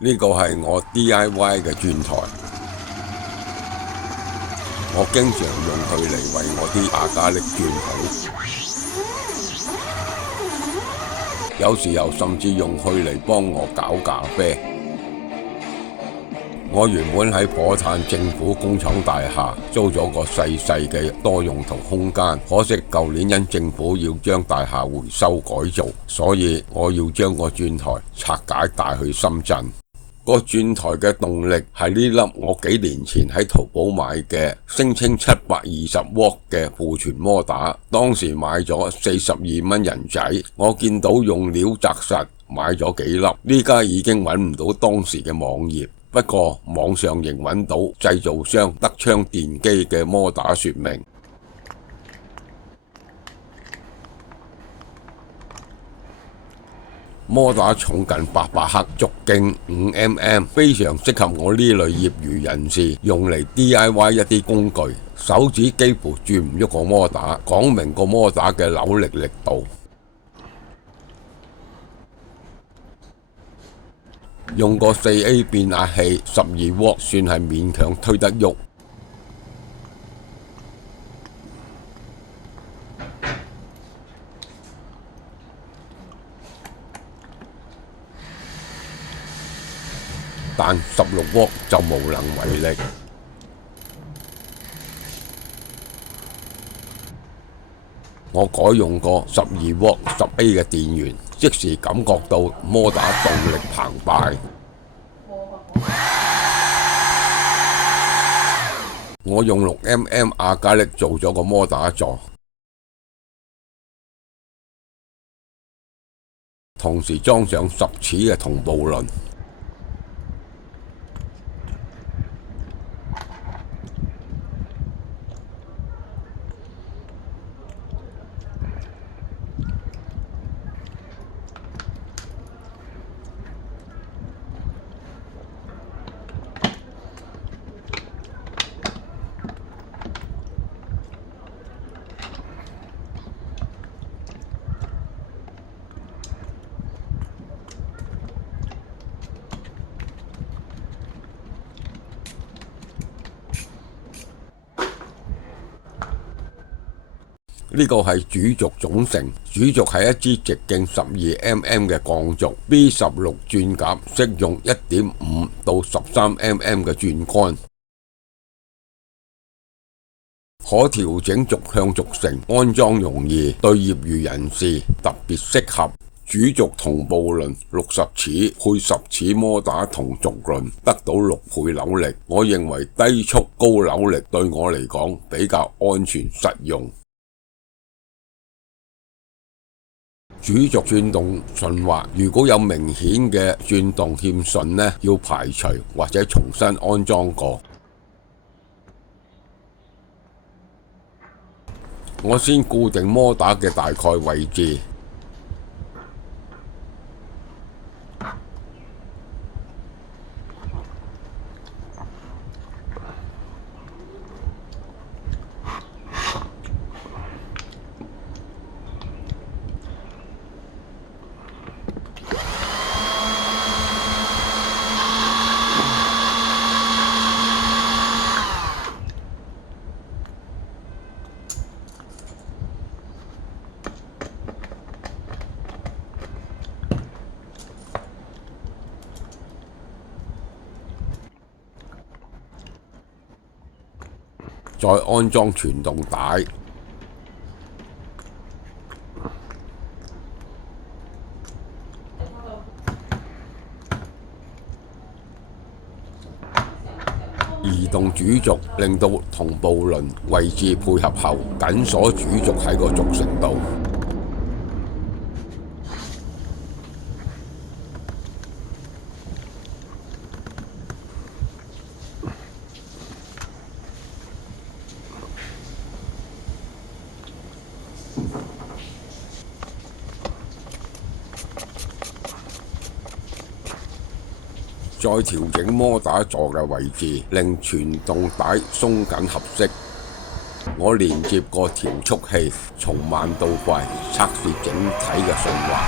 呢個係我 DIY 嘅轉台，我經常用佢嚟為我啲亞加力轉好，有時候甚至用佢嚟幫我搞咖啡。我原本喺火炭政府工廠大廈租咗個細細嘅多用途空間，可惜舊年因政府要將大廈回收改造，所以我要將個轉台拆解帶去深圳。個轉台嘅動力係呢粒我幾年前喺淘寶買嘅聲稱720W嘅庫存摩打，當時買咗42蚊人仔，我見到用料紮實，買咗幾粒，呢家已經揾唔到當時嘅網頁。不過網上仍揾到製造商德昌電機嘅摩打說明。摩打重近800克，直徑5mm，非常適合我呢類業餘人士用嚟 DIY 一啲工具。手指幾乎轉唔喐個摩打，講明個摩打嘅扭力力度。用個4A 變壓器12W 算係勉強推得喐。但16W 就無能為力。我改用個12W 10A 嘅電源，即時感覺到摩打動力澎湃。我用6mm 亞加力做咗個摩打座，同時裝上10齒嘅同步輪。呢個係主軸總成，主軸係一支直徑12mm 嘅鋼軸 B16 鑽夾，適用1.5到13mm 嘅鑽桿，可調整軸向軸承，安裝容易，對業餘人士特別適合。主軸同步輪60齒配10齒摩打同軸輪，得到6倍扭力。我認為低速高扭力對我嚟講比較安全實用。主軸轉動順滑，如果有明顯嘅轉動欠順呢，要排除或者重新安裝過。我先固定摩打嘅大概位置。再安裝傳動帶，移動主軸，令到同步輪位置配合後，緊鎖主軸喺個軸承度。再調整摩打座嘅位置，令傳動帶鬆緊合適。我連接個調速器，從慢到快，測試整體嘅順滑。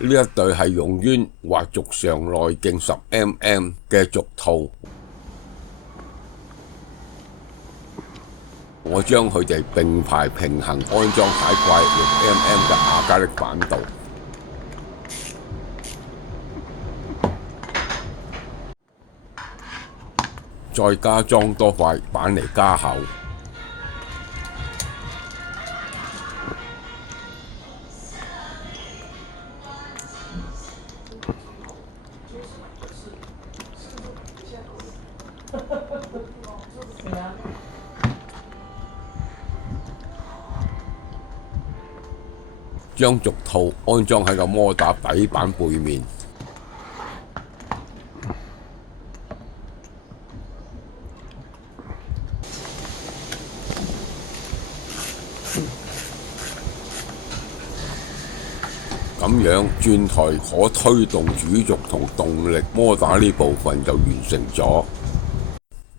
呢一對係用於滑軸上內徑10mm 嘅軸套。我將佢哋並排平衡安裝喺怪6mm 嘅亞加力板度，再加裝多塊板嚟加厚。將軸套安裝喺個摩打底板背面，咁樣轉台可推動主軸同動力摩打呢部分就完成咗。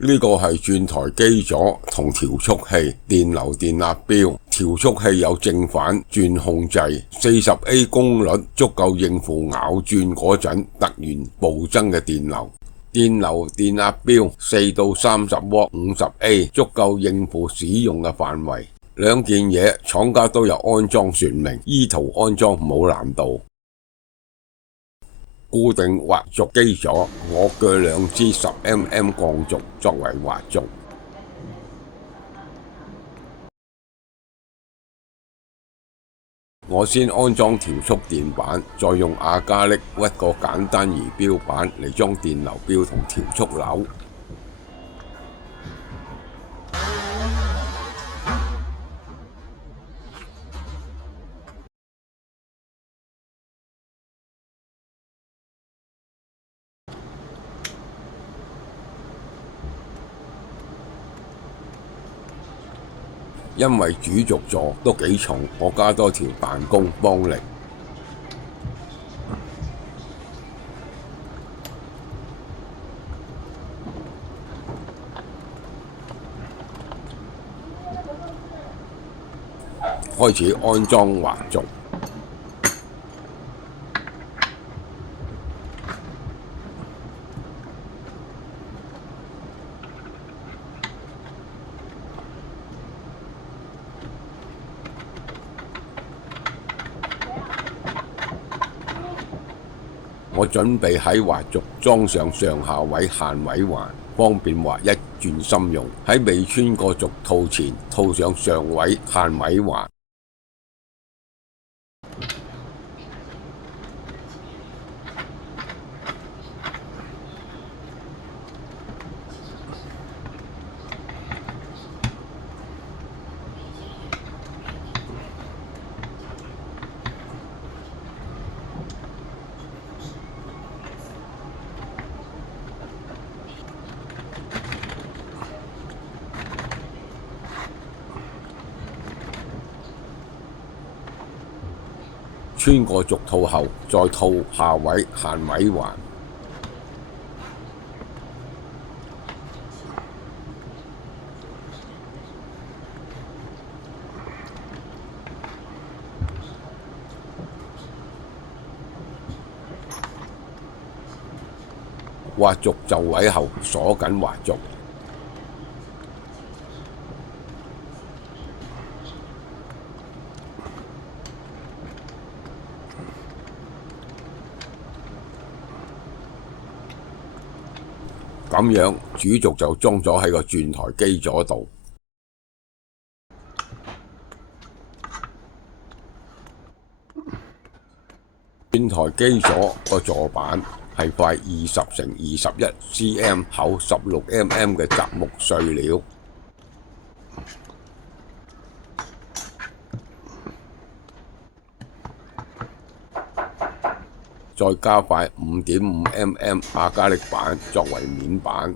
呢個係轉台基座同調速器、電流電壓錶。調速器有正反轉控制，40A 功率足夠應付咬轉嗰陣突然暴增嘅電流。電流電壓錶4到30W 50A 足夠應付使用嘅範圍。兩件嘢廠家都有安裝說明，依圖安裝冇難度。固定滑軸基座，我鋸2支10mm 鋼軸作為滑軸。我先安裝調速電板，再用亞加力屈個簡單儀錶板嚟裝電流錶同調速鈕。因為主軸座都幾重，我加多條彈弓幫力。開始安裝滑軸。我準備喺滑軸裝上上下位限位環，方便滑一轉心用。喺未穿過軸套前，套上上位限位環。穿過軸套後，再套下位限位環。滑軸就位後，鎖緊滑軸。咁樣主軸就裝咗喺個轉台基座度。轉台基座個座板係塊20×21cm 厚16mm 嘅雜木碎料。再加塊5.5mm 亞加力板作為面板，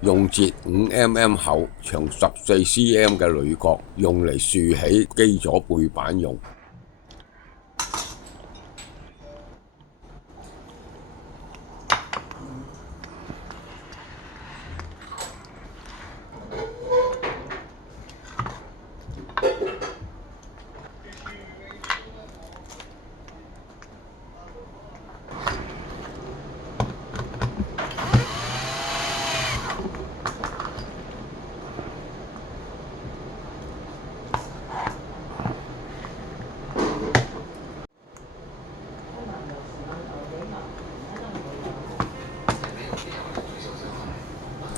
用節5mm 厚、長14cm 嘅鋁角，用嚟豎起基座背板用。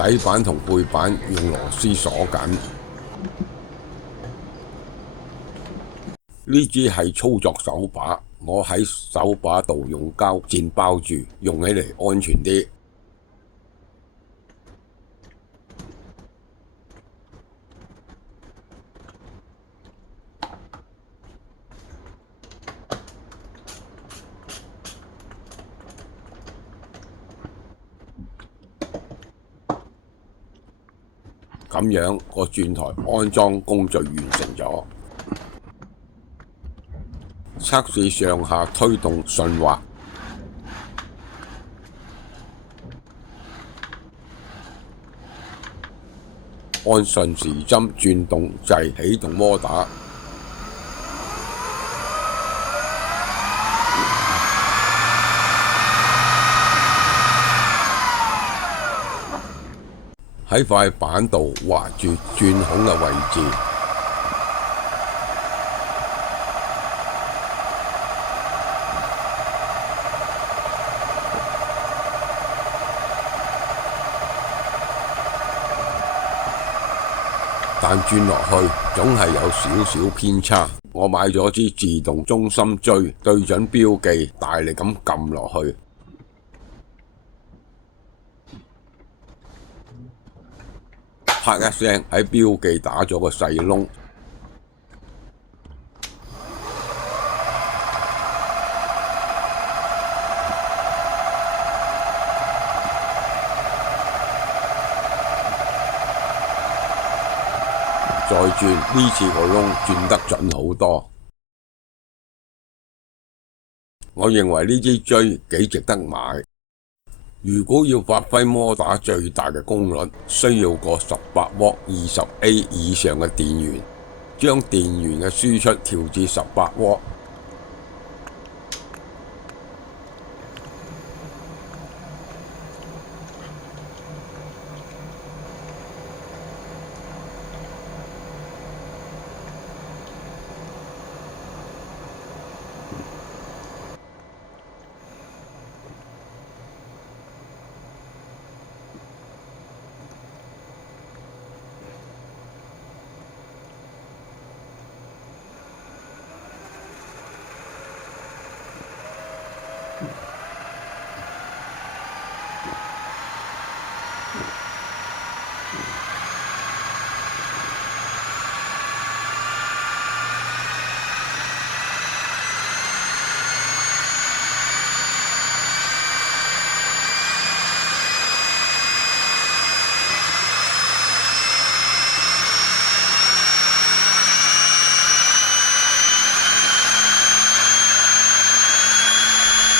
底板同背板用螺絲鎖緊。呢支係操作手把，我喺手把度用膠墊包住，用起嚟安全啲。咁樣個轉台安裝工序完成咗。測試上下推動順滑。按順時針轉動掣起動摩打。喺塊板度畫住鑽孔嘅位置。但轉落去總係有少少偏差。我買咗支自動中心錐，對準標記，大力咁撳落去。啪一聲喺標記打咗個細窿。再轉，呢次個窿轉得準好多。我認為呢支錐幾值得買。如果要發揮摩打最大嘅功率，需要個18W 20A 以上嘅電源，將電源嘅輸出調至18W。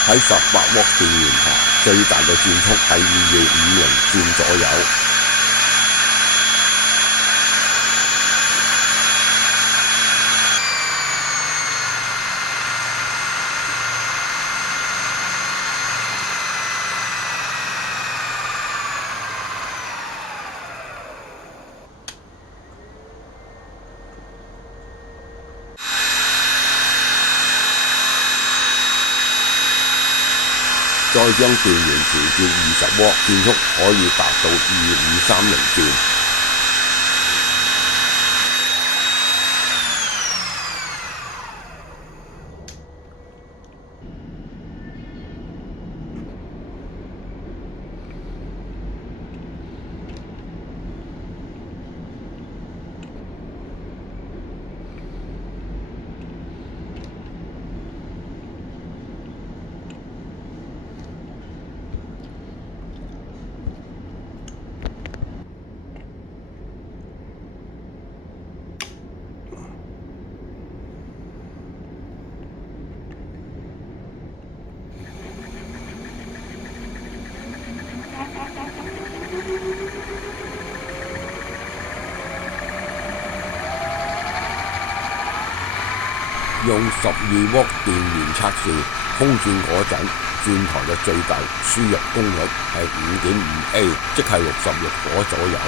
喺18W 電源下，最大嘅轉速係2250轉左右。再將電源調至20W，轉速可以達到2530轉。用12W 電源測試，空轉嗰陣，轉台嘅最大輸入功率係5.5A，即係66W左右。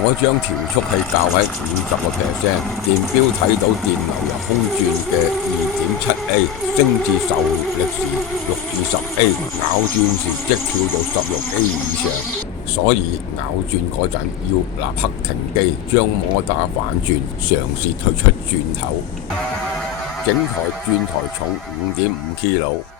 我將調速器校喺50%，電錶睇到電流由空轉嘅2.7A 升至受力時6至10A， 咬轉時即跳到16A 以上，所以咬轉嗰陣要立刻停機，將摩打反轉，嘗試退出轉頭。整台轉台重5.5 kg。